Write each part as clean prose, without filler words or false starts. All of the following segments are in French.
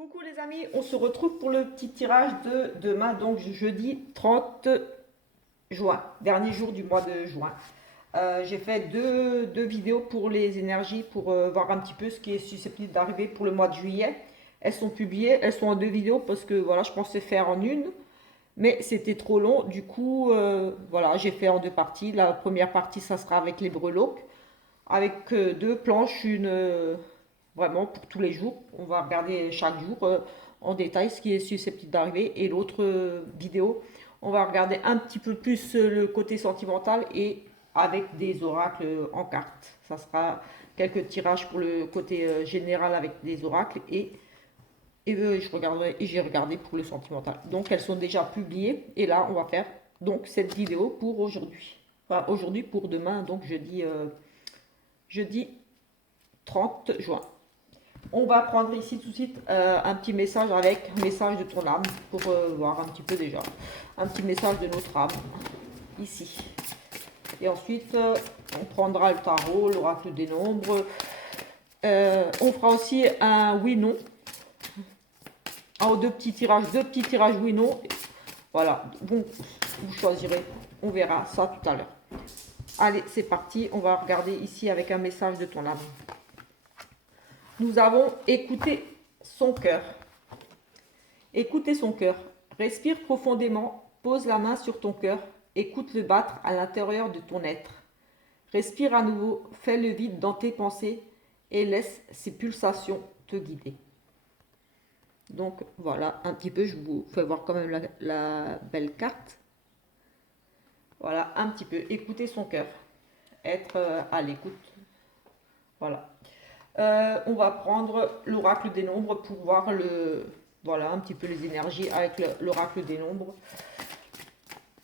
Coucou les amis, on se retrouve pour le petit tirage de demain, donc jeudi 30 juin, dernier jour du mois de juin. J'ai fait deux vidéos pour les énergies pour voir un petit peu ce qui est susceptible d'arriver pour le mois de juillet. Elles sont publiées, elles sont en deux vidéos parce que voilà, je pensais faire en une, mais c'était trop long. Du coup, voilà, j'ai fait en deux parties. La première partie, ça sera avec les breloques, avec deux planches, une vraiment pour tous les jours. On va regarder chaque jour en détail ce qui est susceptible d'arriver. Et l'autre vidéo, on va regarder un petit peu plus le côté sentimental et avec des oracles en cartes. Ça sera quelques tirages pour le côté général avec des oracles et je regarderai et j'ai regardé pour le sentimental. Donc elles sont déjà publiées et là on va faire donc cette vidéo pour aujourd'hui. Enfin aujourd'hui pour demain, donc jeudi 30 juin. On va prendre ici tout de suite un petit message avec un message de ton âme pour voir un petit peu déjà. Un petit message de notre âme ici. Et ensuite, on prendra le tarot, l'oracle des nombres. On fera aussi un oui-non. En deux petits tirages oui-non. Voilà, bon, vous choisirez. On verra ça tout à l'heure. Allez, c'est parti. On va regarder ici avec un message de ton âme. Nous avons écouté son cœur. Écoutez son cœur. Respire profondément, pose la main sur ton cœur, écoute-le battre à l'intérieur de ton être. Respire à nouveau, fais le vide dans tes pensées et laisse ces pulsations te guider. Donc voilà, un petit peu, je vous fais voir quand même la belle carte. Voilà, un petit peu, écouter son cœur, être à l'écoute. Voilà. On va prendre l'oracle des nombres pour voir voilà, un petit peu les énergies avec l'oracle des nombres.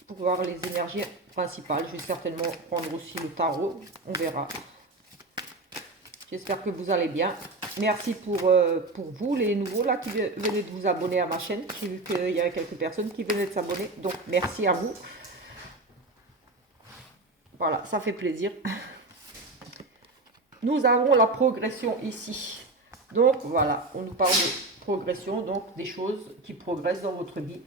Pour voir les énergies principales. Je vais certainement prendre aussi le tarot. On verra. J'espère que vous allez bien. Merci pour vous, les nouveaux là qui venaient de vous abonner à ma chaîne. J'ai vu qu'il y avait quelques personnes qui venaient de s'abonner. Donc merci à vous. Voilà, ça fait plaisir. Nous avons la progression ici. Donc voilà, on nous parle de progression, donc des choses qui progressent dans votre vie,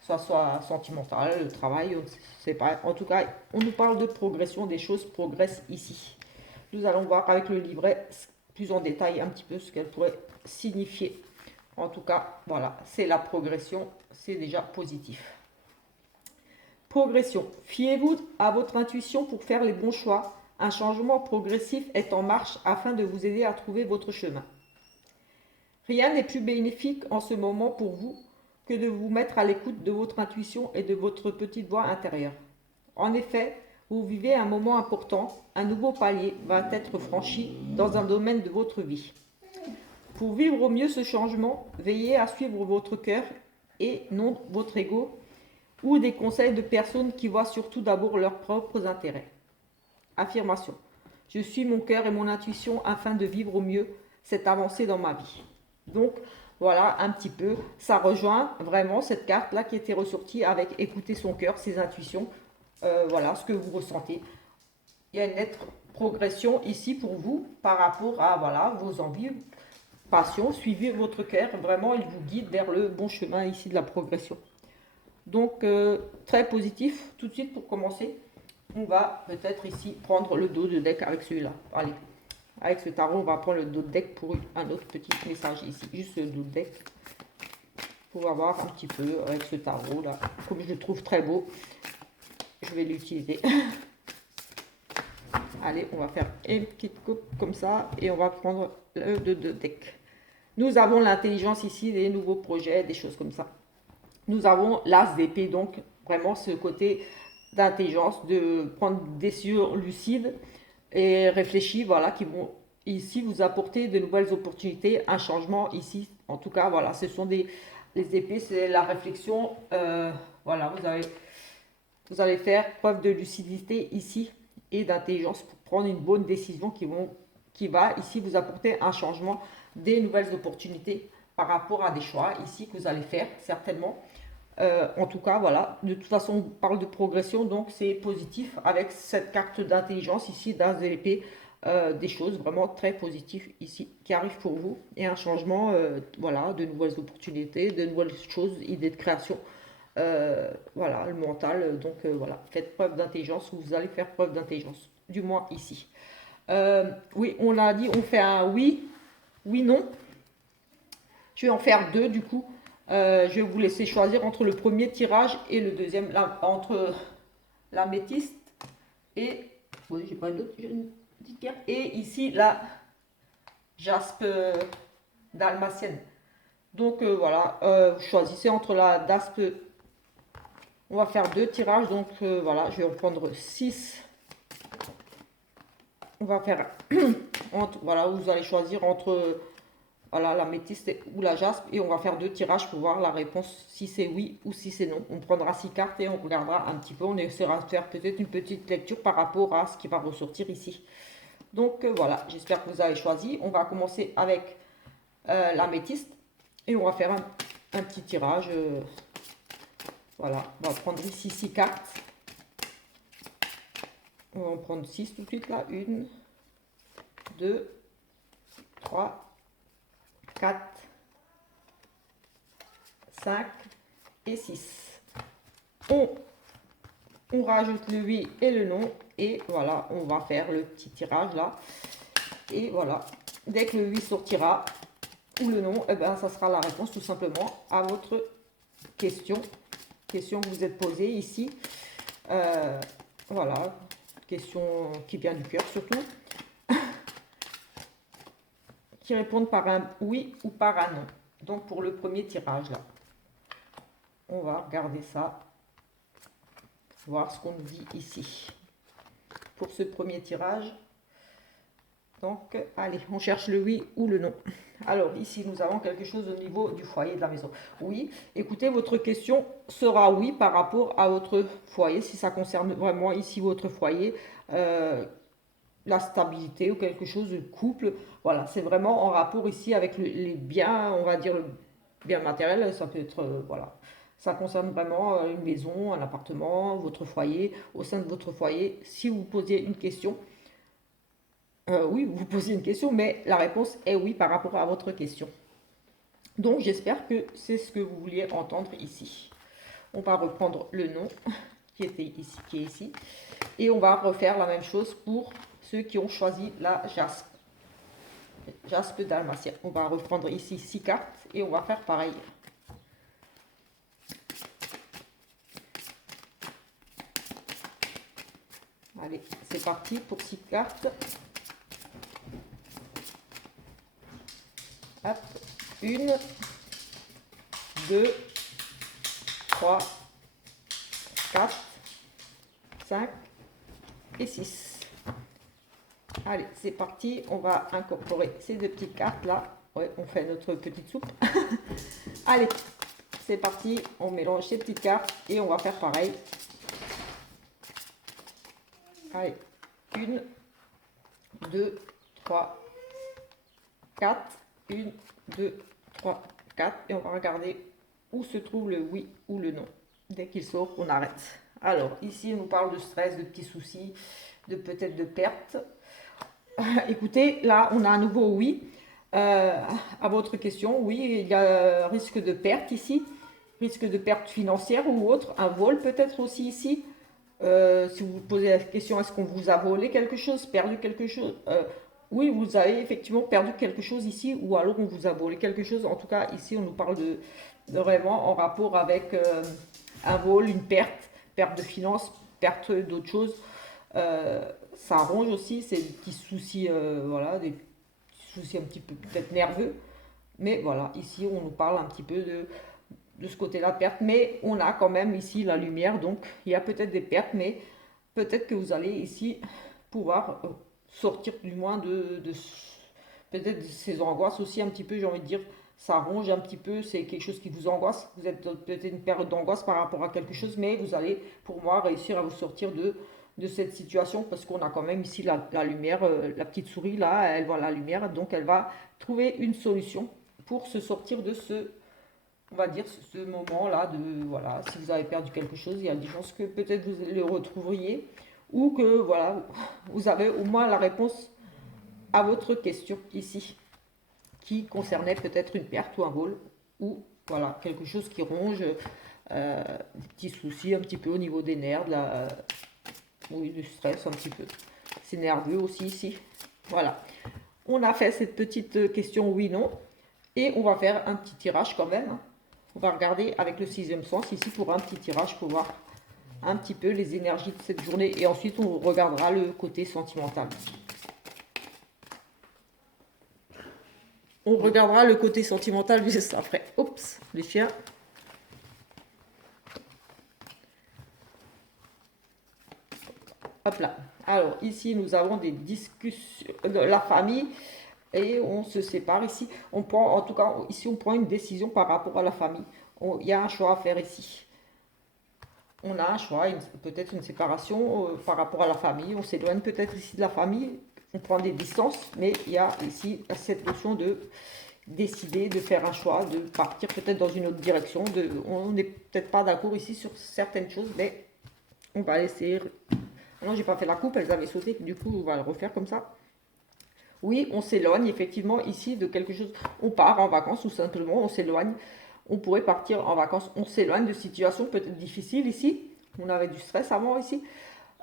soit sentimentale, le travail, on ne sait pas. En tout cas, on nous parle de progression, des choses progressent ici. Nous allons voir avec le livret plus en détail un petit peu ce qu'elle pourrait signifier. En tout cas, voilà, c'est la progression, c'est déjà positif. Progression. Fiez-vous à votre intuition pour faire les bons choix. Un changement progressif est en marche afin de vous aider à trouver votre chemin. Rien n'est plus bénéfique en ce moment pour vous que de vous mettre à l'écoute de votre intuition et de votre petite voix intérieure. En effet, vous vivez un moment important, un nouveau palier va être franchi dans un domaine de votre vie. Pour vivre au mieux ce changement, veillez à suivre votre cœur et non votre ego ou des conseils de personnes qui voient surtout d'abord leurs propres intérêts. Affirmation. Je suis mon cœur et mon intuition afin de vivre au mieux cette avancée dans ma vie. Donc, voilà un petit peu, ça rejoint vraiment cette carte-là qui était ressortie avec écouter son cœur, ses intuitions, voilà ce que vous ressentez. Il y a une nette progression ici pour vous par rapport à voilà, vos envies, passions, suivez votre cœur, vraiment il vous guide vers le bon chemin ici de la progression. Donc, très positif, tout de suite pour commencer. On va peut-être ici prendre le dos de deck avec celui-là. Allez, avec ce tarot, on va prendre le dos de deck pour un autre petit message ici. Juste le dos de deck pour avoir un petit peu avec ce tarot là. Comme je le trouve très beau, je vais l'utiliser. Allez, on va faire une petite coupe comme ça et on va prendre le dos de deck. Nous avons l'intelligence ici, des nouveaux projets, des choses comme ça. Nous avons l'as d'épée, donc vraiment ce côté d'intelligence, de prendre des décisions lucides et réfléchies, voilà, qui vont ici vous apporter de nouvelles opportunités, un changement ici. En tout cas, voilà, ce sont les épées, c'est la réflexion. Voilà, vous allez faire preuve de lucidité ici et d'intelligence pour prendre une bonne décision qui va ici vous apporter un changement, des nouvelles opportunités par rapport à des choix ici que vous allez faire certainement. En tout cas, voilà, de toute façon, on parle de progression, donc c'est positif avec cette carte d'intelligence ici, d'as de l'épée. des choses vraiment très positives ici qui arrivent pour vous et un changement, voilà, de nouvelles opportunités, de nouvelles choses, idées de création. Voilà, le mental, donc voilà, faites preuve d'intelligence, vous allez faire preuve d'intelligence, du moins ici. Oui, on a dit, on fait un oui, oui, non. Je vais en faire deux du coup. Je vais vous laisser choisir entre le premier tirage et le deuxième, entre l'améthyste et, oui, j'ai pas une autre, j'ai une petite pierre, et ici la jaspe dalmatienne. Donc voilà, vous choisissez entre la jaspe. On va faire deux tirages, donc voilà, je vais en prendre 6. On va faire, voilà, vous allez choisir entre voilà, l'améthyste ou la jaspe, et on va faire deux tirages pour voir la réponse, si c'est oui ou si c'est non. On prendra 6 cartes et on regardera un petit peu, on essaiera de faire peut-être une petite lecture par rapport à ce qui va ressortir ici. Donc voilà, j'espère que vous avez choisi. On va commencer avec l'améthyste et on va faire un petit tirage. Voilà, on va prendre ici 6 cartes. On va en prendre 6 tout de suite là. 1, 2, 3, 4, 5 et 6. On rajoute le oui et le non. Et voilà, on va faire le petit tirage là. Et voilà, dès que le oui sortira, ou le non, eh ben, ça sera la réponse tout simplement à votre question. Question que vous êtes posée ici. Voilà, question qui vient du cœur surtout. Qui répondent par un oui ou par un non. Donc pour le premier tirage là, on va regarder ça, voir ce qu'on nous dit ici. Pour ce premier tirage, donc allez, on cherche le oui ou le non. Alors ici nous avons quelque chose au niveau du foyer de la maison. Oui, écoutez, votre question sera oui par rapport à votre foyer, si ça concerne vraiment ici votre foyer. La stabilité ou quelque chose de couple, voilà, c'est vraiment en rapport ici avec les biens, on va dire le bien matériel, ça peut être, voilà, ça concerne vraiment une maison, un appartement, votre foyer, au sein de votre foyer, si vous posiez une question, oui, vous posiez une question, mais la réponse est oui par rapport à votre question. Donc j'espère que c'est ce que vous vouliez entendre ici. On va reprendre le nom qui était ici, qui est ici, et on va refaire la même chose pour ceux qui ont choisi la jaspe. Jaspe dalmatien. On va reprendre ici 6 cartes et on va faire pareil. Allez, c'est parti pour 6 cartes. Hop, 1, 2, 3, 4, 5 et 6. Allez, c'est parti. On va incorporer ces deux petites cartes là. Ouais, on fait notre petite soupe. Allez, c'est parti. On mélange ces petites cartes et on va faire pareil. Allez, 1, 2, 3, 4. 1, 2, 3, 4. Et on va regarder où se trouve le oui ou le non. Dès qu'il sort, on arrête. Alors, ici, on nous parle de stress, de petits soucis, de peut-être de pertes. Écoutez, là, on a un nouveau oui. À votre question, oui, il y a risque de perte ici, risque de perte financière ou autre, un vol peut-être aussi ici. Si vous vous posez la question, est-ce qu'on vous a volé quelque chose, perdu quelque chose? Oui, vous avez effectivement perdu quelque chose ici, ou alors on vous a volé quelque chose. En tout cas, ici, on nous parle de vraiment en rapport avec un vol, une perte de finances, perte d'autre chose. Ça arrange aussi, c'est des petits soucis, voilà, des petits soucis un petit peu peut-être nerveux. Mais voilà, ici, on nous parle un petit peu de ce côté-là, perte. Mais on a quand même ici la lumière, donc il y a peut-être des pertes, mais peut-être que vous allez ici pouvoir sortir du moins de peut-être de ces angoisses aussi un petit peu, j'ai envie de dire. Ça ronge un petit peu, c'est quelque chose qui vous angoisse. Vous êtes peut-être une période d'angoisse par rapport à quelque chose, mais vous allez, pour moi, réussir à vous sortir de cette situation parce qu'on a quand même ici la lumière, la petite souris là, elle voit la lumière, donc elle va trouver une solution pour se sortir de ce, on va dire, ce moment-là de, voilà, si vous avez perdu quelque chose, il y a des chances que peut-être vous le retrouveriez ou que, voilà, vous avez au moins la réponse à votre question ici, qui concernait peut-être une perte ou un vol, ou voilà, quelque chose qui ronge, des petits soucis un petit peu au niveau des nerfs, oui, du stress un petit peu. C'est nerveux aussi ici. Voilà. On a fait cette petite question oui-non. Et on va faire un petit tirage quand même. On va regarder avec le sixième sens ici pour un petit tirage pour voir un petit peu les énergies de cette journée. Et ensuite, on regardera le côté sentimental. On regardera le côté sentimental juste après. Oups, les chiens. Hop là. Alors, ici, nous avons des discussions de la famille et on se sépare ici. On prend, en tout cas, ici, on prend une décision par rapport à la famille. Il y a un choix à faire ici. On a un choix, peut-être une séparation par rapport à la famille. On s'éloigne peut-être ici de la famille. On prend des distances, mais il y a ici cette notion de décider, de faire un choix, de partir peut-être dans une autre direction. On n'est peut-être pas d'accord ici sur certaines choses, mais on va laisser. Non, j'ai pas fait la coupe, elles avaient sauté, du coup on va le refaire comme ça. Oui, on s'éloigne effectivement ici de quelque chose. On part en vacances ou simplement on s'éloigne. On pourrait partir en vacances, on s'éloigne de situations peut-être difficiles ici. On avait du stress avant ici.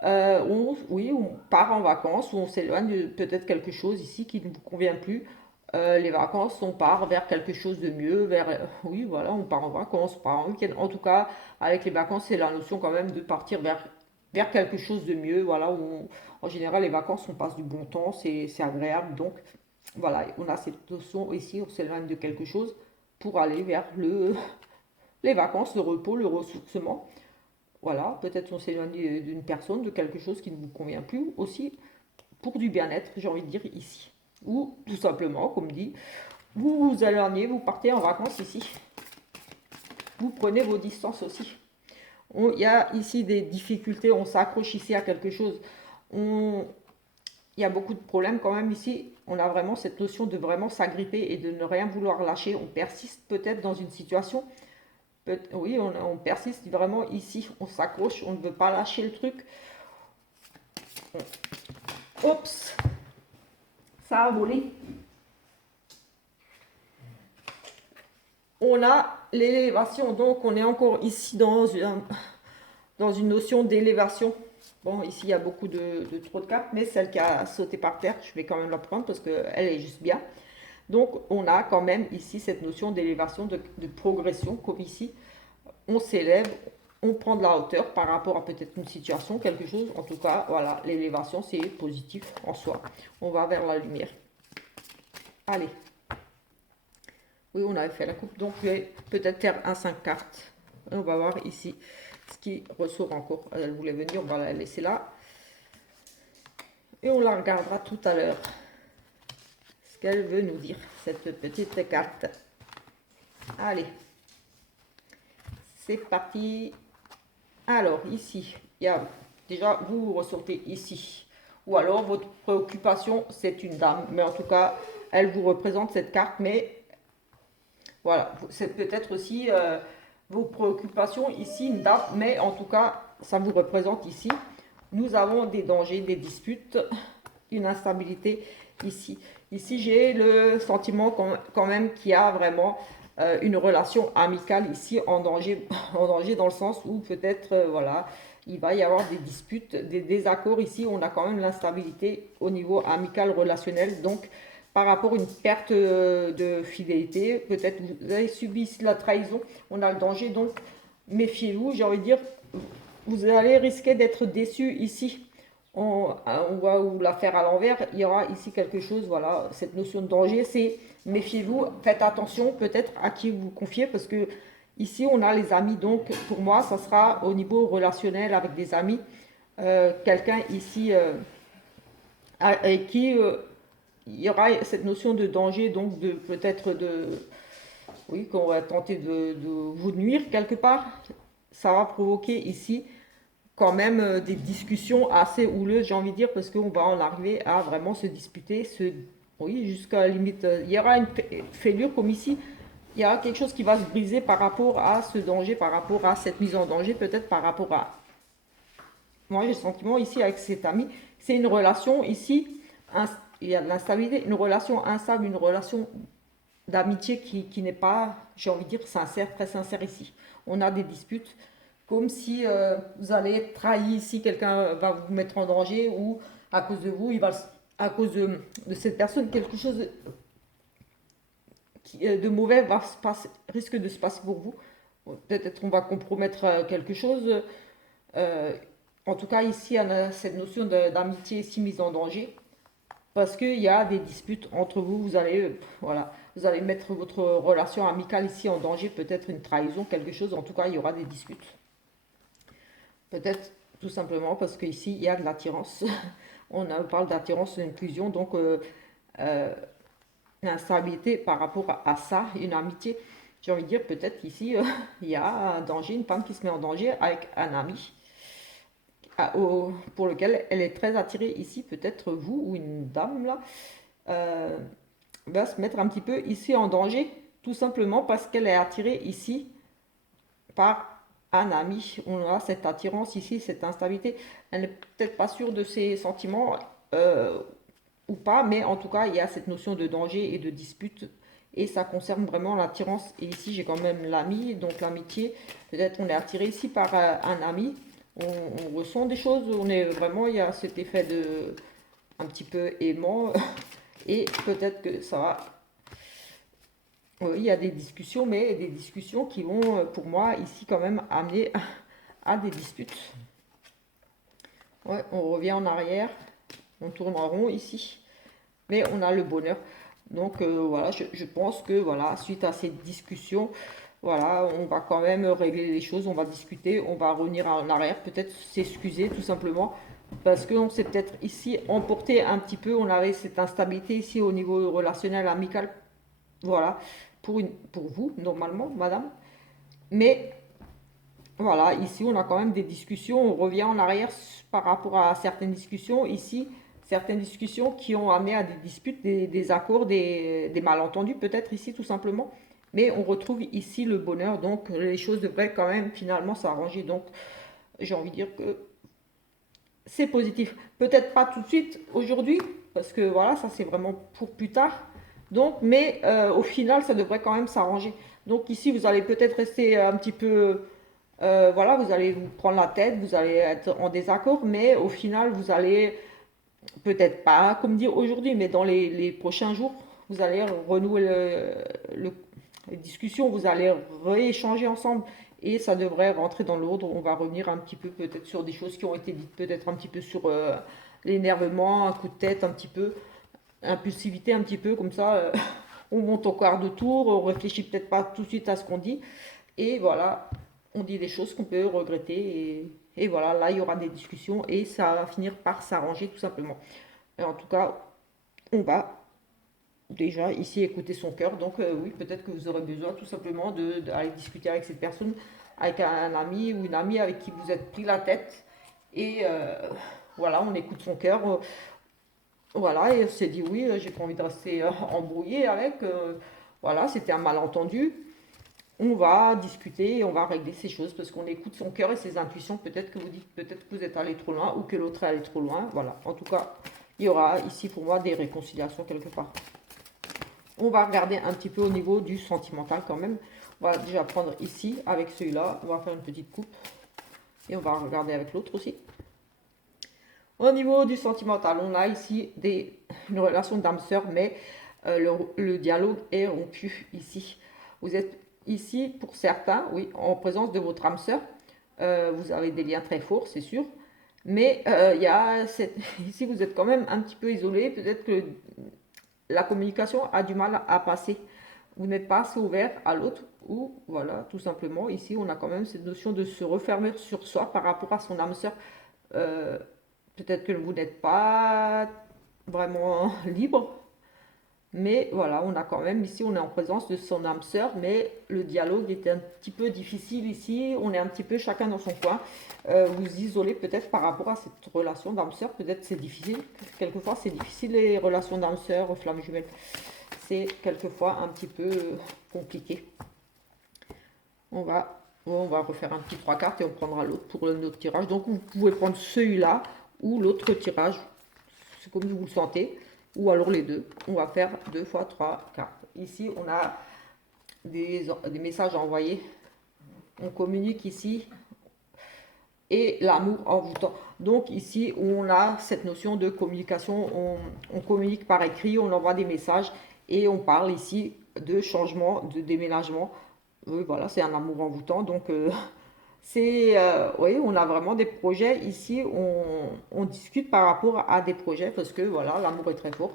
Oui, on part en vacances ou on s'éloigne de peut-être quelque chose ici qui ne vous convient plus. Les vacances, on part vers quelque chose de mieux, oui, voilà, on part en vacances, on part en week-end. En tout cas, avec les vacances, c'est la notion quand même de partir vers quelque chose de mieux. Voilà, en général, les vacances, on passe du bon temps, c'est agréable. Donc, voilà, on a cette notion ici, on s'éloigne de quelque chose pour aller vers les vacances, le repos, le ressourcement. Voilà, peut-être on s'éloigne d'une personne, de quelque chose qui ne vous convient plus aussi, pour du bien-être, j'ai envie de dire ici. Ou tout simplement, comme dit, vous vous éloignez, vous partez en vacances ici. Vous prenez vos distances aussi. Il y a ici des difficultés, on s'accroche ici à quelque chose. Il y a beaucoup de problèmes quand même ici. On a vraiment cette notion de vraiment s'agripper et de ne rien vouloir lâcher. On persiste peut-être dans une situation. Oui, on persiste vraiment ici. On s'accroche, on ne veut pas lâcher le truc. Oups, ça a volé. On a l'élévation, donc on est encore ici dans une notion d'élévation. Bon, ici il y a beaucoup de trop de cartes, mais celle qui a sauté par terre, je vais quand même la prendre parce qu'elle est juste bien. Donc on a quand même ici cette notion d'élévation, de progression, comme ici. On s'élève, on prend de la hauteur par rapport à peut-être une situation, quelque chose. En tout cas, voilà, l'élévation c'est positif en soi. On va vers la lumière. Allez. Oui, on avait fait la coupe, donc je vais peut-être faire un 5 cartes. On va voir ici ce qui ressort encore. Elle voulait venir, on va la laisser là. Et on la regardera tout à l'heure. Ce qu'elle veut nous dire, cette petite carte. Allez. C'est parti. Alors, ici, il y a déjà, vous ressortez ici. Ou alors, votre préoccupation, c'est une dame. Mais en tout cas, elle vous représente cette carte, mais voilà, c'est peut-être aussi vos préoccupations ici, une dame, mais en tout cas, ça vous représente ici. Nous avons des dangers, des disputes, une instabilité ici. Ici, j'ai le sentiment quand même qu'il y a vraiment une relation amicale ici en danger dans le sens où peut-être, voilà, il va y avoir des disputes, des désaccords ici. On a quand même l'instabilité au niveau amical, relationnel, donc par rapport à une perte de fidélité. Peut-être vous avez subi la trahison, on a le danger, donc méfiez-vous, j'ai envie de dire, vous allez risquer d'être déçu ici. On va vous la faire à l'envers, il y aura ici quelque chose, voilà, cette notion de danger, c'est méfiez-vous, faites attention peut-être à qui vous confiez, parce que ici on a les amis, donc pour moi ça sera au niveau relationnel avec des amis, quelqu'un ici avec qui il y aura cette notion de danger, donc de peut-être oui, qu'on va tenter de vous nuire quelque part. Ça va provoquer ici quand même des discussions assez houleuses, j'ai envie de dire, parce qu'on va en arriver à vraiment se disputer, oui, jusqu'à la limite. Il y aura une fêlure comme ici. Il y aura quelque chose qui va se briser par rapport à ce danger, par rapport à cette mise en danger, peut-être par rapport à... Moi, j'ai le sentiment ici avec cet ami, c'est une relation ici, il y a de l'instabilité, une relation instable, une relation d'amitié qui n'est pas, j'ai envie de dire, sincère, très sincère ici. On a des disputes, comme si vous allez être trahi, si quelqu'un va vous mettre en danger, ou à cause de vous, à cause de cette personne, quelque chose de mauvais risque de se passer pour vous. Peut-être on va compromettre quelque chose. Euh, En tout cas, ici, on a cette notion d'amitié ici mise en danger. Parce qu'il y a des disputes entre vous, voilà, vous allez mettre votre relation amicale ici en danger, peut-être une trahison, quelque chose. En tout cas, il y aura des disputes. Peut-être tout simplement parce qu'ici, il y a de l'attirance. Parle d'attirance, d'inclusion, donc une instabilité par rapport à ça, une amitié. J'ai envie de dire, peut-être ici, il y a un danger, une femme qui se met en danger avec un ami pour lequel elle est très attirée ici, peut-être vous ou une dame là, euh, va se mettre un petit peu ici en danger, tout simplement parce qu'elle est attirée ici par un ami. On a cette attirance ici, cette instabilité. Elle n'est peut-être pas sûre de ses sentiments ou pas, mais en tout cas, il y a cette notion de danger et de dispute. Et ça concerne vraiment l'attirance. Et ici, j'ai quand même l'ami, donc l'amitié. Peut-être on est attiré ici par un ami. On ressent des choses. On est vraiment, il y a cet effet de un petit peu aimant. Et peut-être que ça va. Oui, il y a des discussions, mais des discussions qui vont, pour moi, ici quand même amener à des disputes. Ouais, on revient en arrière, on tourne en rond ici, mais on a le bonheur. Donc voilà, je pense que voilà, suite à cette discussion, voilà, on va quand même régler les choses, on va discuter, on va revenir en arrière, peut-être s'excuser tout simplement, parce qu'on s'est peut-être ici emporté un petit peu, on avait cette instabilité ici au niveau relationnel, amical, voilà, pour vous, normalement, madame. Mais voilà, ici, on a quand même des discussions, on revient en arrière par rapport à certaines discussions. Ici, certaines discussions qui ont amené à des disputes, des accords, des malentendus, peut-être ici, tout simplement. Mais on retrouve ici le bonheur, donc les choses devraient quand même finalement s'arranger. Donc, j'ai envie de dire que c'est positif. Peut-être pas tout de suite, aujourd'hui, parce que voilà, ça c'est vraiment pour plus tard. Donc, mais au final, ça devrait quand même s'arranger. Donc ici, vous allez peut-être rester un petit peu, voilà, vous allez vous prendre la tête, vous allez être en désaccord, mais au final, vous allez peut-être pas, comme dire aujourd'hui, mais dans les prochains jours, vous allez renouer les discussions, vous allez rééchanger ensemble et ça devrait rentrer dans l'ordre. On va revenir un petit peu peut-être sur des choses qui ont été dites, peut-être un petit peu sur l'énervement, un coup de tête, un petit peu, impulsivité, un petit peu comme ça. On monte au quart de tour, on réfléchit peut-être pas tout de suite à ce qu'on dit et voilà, on dit des choses qu'on peut regretter et voilà, là il y aura des discussions et ça va finir par s'arranger tout simplement. Et en tout cas, on va déjà ici écouter son cœur. Donc oui, peut-être que vous aurez besoin tout simplement d'aller discuter avec cette personne, avec un ami ou une amie avec qui vous êtes pris la tête. Et voilà, on écoute son cœur. Voilà, et on s'est dit oui, j'ai pas envie de rester embrouillé avec. Voilà, c'était un malentendu. On va discuter et on va régler ces choses parce qu'on écoute son cœur et ses intuitions. Peut-être que vous dites, peut-être que vous êtes allé trop loin ou que l'autre est allé trop loin. Voilà, en tout cas, il y aura ici pour moi des réconciliations quelque part. On va regarder un petit peu au niveau du sentimental quand même. On va déjà prendre ici avec celui-là. On va faire une petite coupe. Et on va regarder avec l'autre aussi. Au niveau du sentimental, on a ici une relation d'âme-sœur, mais le dialogue est rompu ici. Vous êtes ici, pour certains, oui, en présence de votre âme-sœur. Vous avez des liens très forts, c'est sûr. Mais ici, vous êtes quand même un petit peu isolé. Peut-être que la communication a du mal à passer. Vous n'êtes pas assez ouvert à l'autre ou voilà, tout simplement, ici, on a quand même cette notion de se refermer sur soi par rapport à son âme sœur. Euh, Peut-être que vous n'êtes pas vraiment libre, mais voilà, on a quand même ici, on est en présence de son âme sœur, mais le dialogue est un petit peu difficile ici. On est un petit peu chacun dans son coin. Vous isolez peut-être par rapport à cette relation d'âme sœur. Peut-être c'est difficile. Quelquefois, c'est difficile les relations d'âme sœur, flammes jumelles. C'est quelquefois un petit peu compliqué. On va refaire un petit trois cartes et on prendra l'autre pour notre tirage. Donc vous pouvez prendre celui-là ou l'autre tirage. C'est comme vous le sentez. ou alors les deux. On va faire 2 fois 3 cartes. Ici, on a des messages à envoyer. On communique ici. Et l'amour envoûtant. Donc ici, on a cette notion de communication. On communique par écrit, on envoie des messages. Et on parle ici de changement, de déménagement. Voilà, c'est un amour envoûtant. Donc, oui, on a vraiment des projets. Ici, on discute par rapport à des projets parce que, voilà, l'amour est très fort.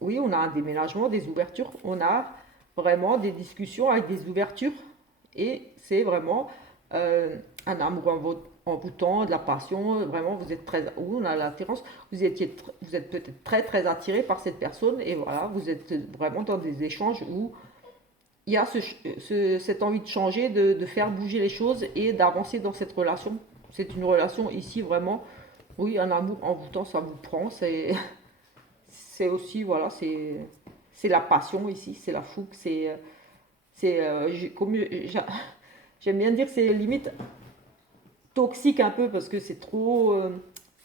Oui, on a un déménagement, des ouvertures. On a vraiment des discussions avec des ouvertures. Et c'est vraiment un amour envoûtant, de la passion. Vraiment, vous êtes très... Oui, on a l'attirance. Vous êtes peut-être très, très attiré par cette personne. Et voilà, vous êtes vraiment dans des échanges où il y a cette envie de changer, de faire bouger les choses et d'avancer dans cette relation. C'est une relation ici vraiment, oui, un amour envoûtant, ça vous prend. C'est aussi, voilà, c'est la passion ici, c'est la fougue, j'aime bien dire que c'est limite toxique un peu parce que c'est trop,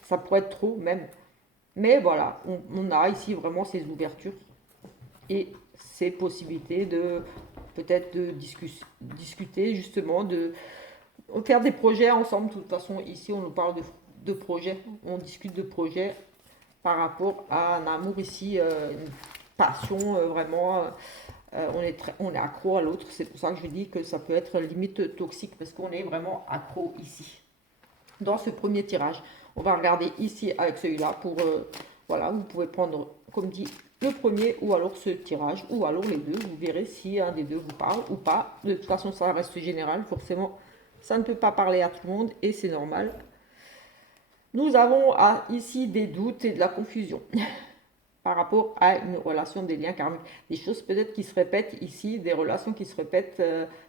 ça pourrait être trop même. Mais voilà, on a ici vraiment ces ouvertures et ces possibilités de peut-être de discuter justement, de faire des projets ensemble. De toute façon, ici, on nous parle de projets, on discute de projets par rapport à un amour ici, une passion vraiment. On est accro à l'autre, c'est pour ça que je dis que ça peut être limite toxique parce qu'on est vraiment accro ici. Dans ce premier tirage, on va regarder ici avec celui-là pour, voilà, vous pouvez prendre, comme dit, le premier ou alors ce tirage ou alors les deux. Vous verrez si un des deux vous parle ou pas. De toute façon, ça reste général. Forcément, ça ne peut pas parler à tout le monde et c'est normal. Nous avons ici des doutes et de la confusion par rapport à une relation, des liens karmiques. Des choses peut-être qui se répètent ici, des relations qui se répètent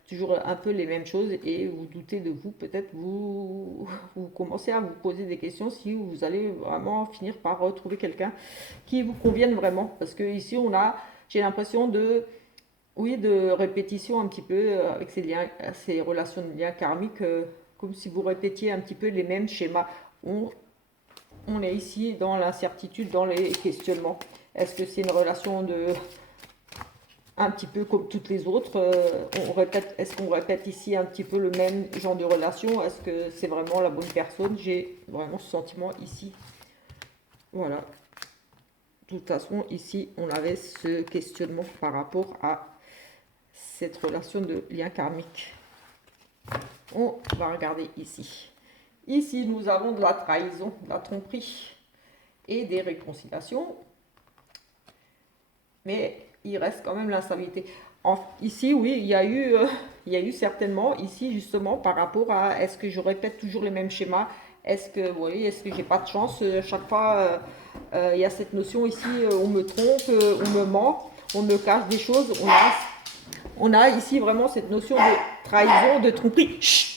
toujours un peu les mêmes choses et vous doutez de vous. Peut-être vous commencez à vous poser des questions si vous allez vraiment finir par retrouver quelqu'un qui vous convienne vraiment. Parce que ici, j'ai l'impression oui, de répétition un petit peu avec ces liens, ces relations de liens karmiques, comme si vous répétiez un petit peu les mêmes schémas. On est ici dans l'incertitude, dans les questionnements. Est-ce que c'est une relation un petit peu comme toutes les autres? Est-ce qu'on répète ici un petit peu le même genre de relation? Est-ce que c'est vraiment la bonne personne? J'ai vraiment ce sentiment ici. Voilà. De toute façon, ici, on avait ce questionnement par rapport à cette relation de lien karmique. On va regarder ici. Ici, nous avons de la trahison, de la tromperie et des réconciliations. Mais il reste quand même l'instabilité. Ici, oui, il y a eu certainement, ici, justement, par rapport à est-ce que je répète toujours les mêmes schémas? Est-ce que, vous voyez, est-ce que j'ai pas de chance? Chaque fois, il y a cette notion ici, on me trompe, on me ment, on me cache des choses. On a ici vraiment cette notion de trahison, de tromperie. Chut.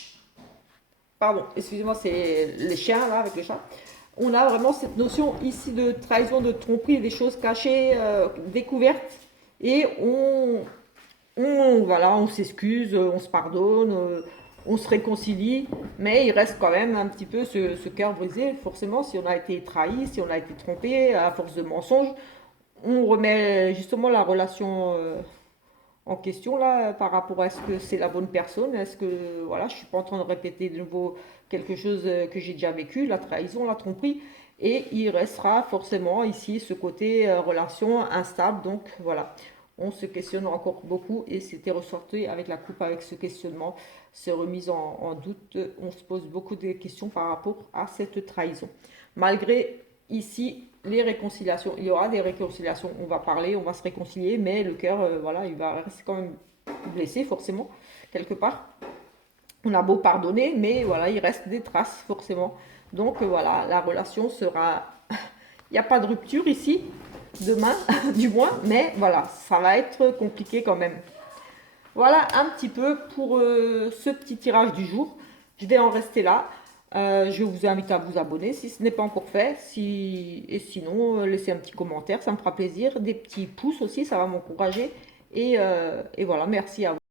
Pardon, excusez-moi, c'est les chiens là avec le chat. On a vraiment cette notion ici de trahison, de tromperie, des choses cachées, découvertes. Et voilà, on s'excuse, on se pardonne, on se réconcilie. Mais il reste quand même un petit peu ce cœur brisé. Forcément, si on a été trahi, si on a été trompé à force de mensonges, on remet justement la relation en question là par rapport à est-ce que c'est la bonne personne, est-ce que voilà, je suis pas en train de répéter de nouveau quelque chose que j'ai déjà vécu, la trahison, la tromperie, et il restera forcément ici ce côté relation instable. Donc voilà, on se questionne encore beaucoup et c'était ressorti avec la coupe, avec ce questionnement, ces remises en doute, on se pose beaucoup de questions par rapport à cette trahison. Malgré ici les réconciliations, il y aura des réconciliations, on va parler, on va se réconcilier, mais le cœur, voilà, il va rester quand même blessé forcément, quelque part. On a beau pardonner, mais voilà, il reste des traces forcément. Donc voilà, la relation sera... Il n'y a pas de rupture ici, demain, du moins, mais voilà, ça va être compliqué quand même. Voilà un petit peu pour ce petit tirage du jour. Je vais en rester là. Je vous invite à vous abonner si ce n'est pas encore fait. Et sinon, laissez un petit commentaire, ça me fera plaisir. Des petits pouces aussi, ça va m'encourager. Et voilà, merci à vous.